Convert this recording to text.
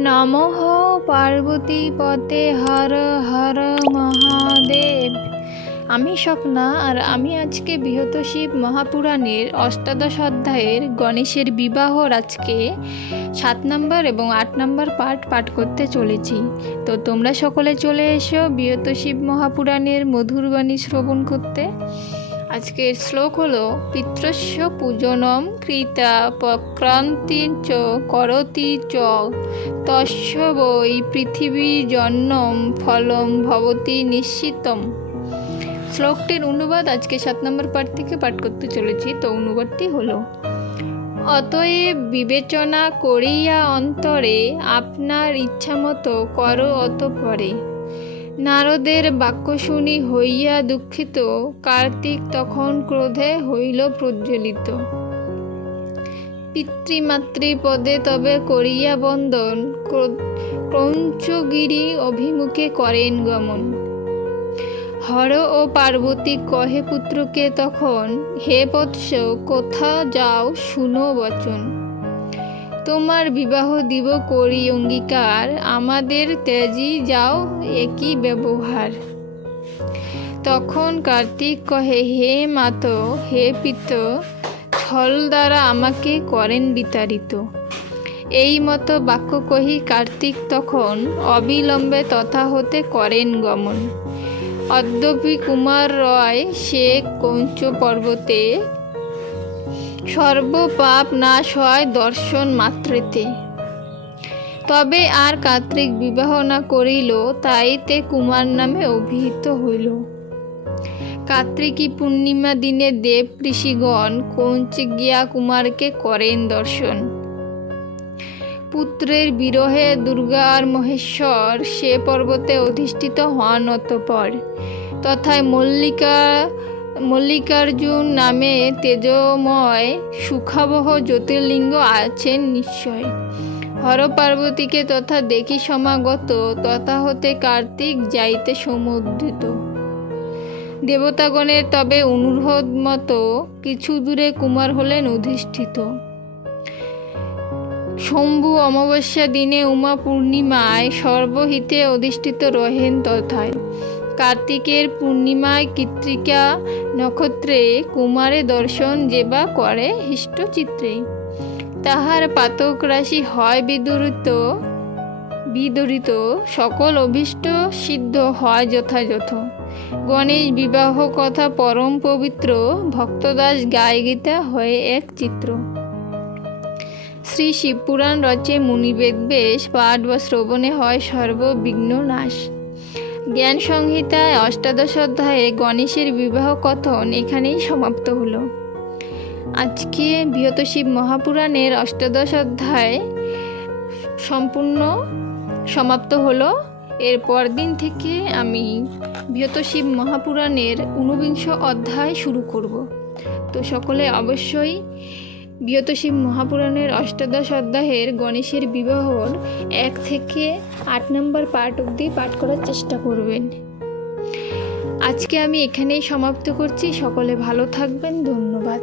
নমঃ পার্বতীপতে হর হর মহাদেব। আমি স্বপ্না, আর আমি আজকে বৃহৎ শিব মহাপুরাণের অষ্টাদশ অধ্যায়ের গণেশের বিবাহর আজকে 7 নম্বর এবং 8 নম্বর পাঠ করতে চলেছি। তো তোমরা সকলে চলে এসো বৃহৎ শিব মহাপুরাণের মধুর বাণী শ্রবণ করতে। আজকের শ্লোক হলো পিতৃস্য পূজনম কৃতা প্রক্রান্তি চ করতি চ তস্য বৈ পৃথিবী জন্মম ফলম ভবতি নিশ্চিতম। শ্লোকটির অনুবাদ আজকে 7 নম্বর পাঠ থেকে পাঠ করতে চলেছি। তো অনুবাদটি হলো, অতএব বিবেচনা করিয়া অন্তরে আপনার ইচ্ছামতো করো অতঃপরে। নারদের বাক্য শুনি হইয়া দুঃখিত, কার্তিক তখন ক্রোধে হইল প্রজ্বলিত। পিতৃমাতৃপদে তবে করিয়া বন্দন, ক্রৌঞ্চগিরি অভিমুখে করেন গমন। হর ও পার্বতী কহে পুত্রকে তখন, হে বৎস কোথা যাও শুনো বচন। তোমার বিবাহ দিব করি অঙ্গীকার, আমাদের ত্যাজি যাও একই ব্যবহার। তখন কার্তিক কহে, হে মাত হে পিত, ছল দ্বারা আমাকে করেন বিতাড়িত। এই মতো বাক্য কহি কার্তিক তখন অবিলম্বে তথা হতে করেন গমন। অদ্যপি কুমার রয় সে কৌঞ্চ পর্বতে, সর্বপাপ নাশ হয় দর্শন মাত্রেতে। তবে আর কার্তিক বিবাহ না করিল, তাইতে কুমার নামে অভিহিত হইল। কার্তিকী পূর্ণিমা দিনে দেব ঋষিগণ কৌঞ্চে গিয়া কুমারকে করেন দর্শন। পুত্রের বিরহে দুর্গা আর মহেশ্বর সে পর্বতে অধিষ্ঠিত হন অতঃপর। তথায় মল্লিকার্জুন নামে তেজময় সুখাবহ জ্যোতির্লিঙ্গ আছেন নিশ্চয়। হর পার্বতীকে তথা দেখি সমাগত, তথা হতে কার্তিক যাইতে সমুদ্রিত। দেবতাগণের তবে অনুরোধ মতো কিছু দূরে কুমার হলেন অধিষ্ঠিত। শম্ভু অমাবস্যা দিনে উমা পূর্ণিমায় সর্বহিতে অধিষ্ঠিত রহেন তথায়। কার্তিকের পূর্ণিমায় কৃত্তিকা নক্ষত্রে কুমারে দর্শন যেবা করে হিষ্টচিত্রে। তাহার পাতক রাশি হয় বিদরিত, সকল অভীষ্ট সিদ্ধ হয় যথাযথ। গণেশ বিবাহ কথা পরম পবিত্র, ভক্তদাস গায় গীতা হয়ে এক চিত্র। শ্রী শিবপুরাণ রচে মুনিবেদ বেশ, পাঠ বা শ্রবণে হয় সর্ববিঘ্ন নাশ। জ্ঞান সংহিতায় অষ্টাদশ অধ্যায়ে গণেশের বিবাহ কথন এখানেই সমাপ্ত হলো। আজকে বৃহৎ শিব মহাপুরাণের অষ্টাদশ অধ্যায় সম্পূর্ণ সমাপ্ত হলো। এর পরদিন থেকে আমি বৃহৎ শিব মহাপুরাণের 49 অধ্যায় শুরু করব। তো সকলে অবশ্যই বৃহৎ শিব মহাপুরাণের অষ্টাদশ অধ্যায়ের গণেশের বিবাহর 1 থেকে 8 নম্বর পাঠ অবধি পাঠ করার চেষ্টা করবেন। আজকে আমি এখানেই সমাপ্ত করছি। সকলে ভালো থাকবেন। ধন্যবাদ।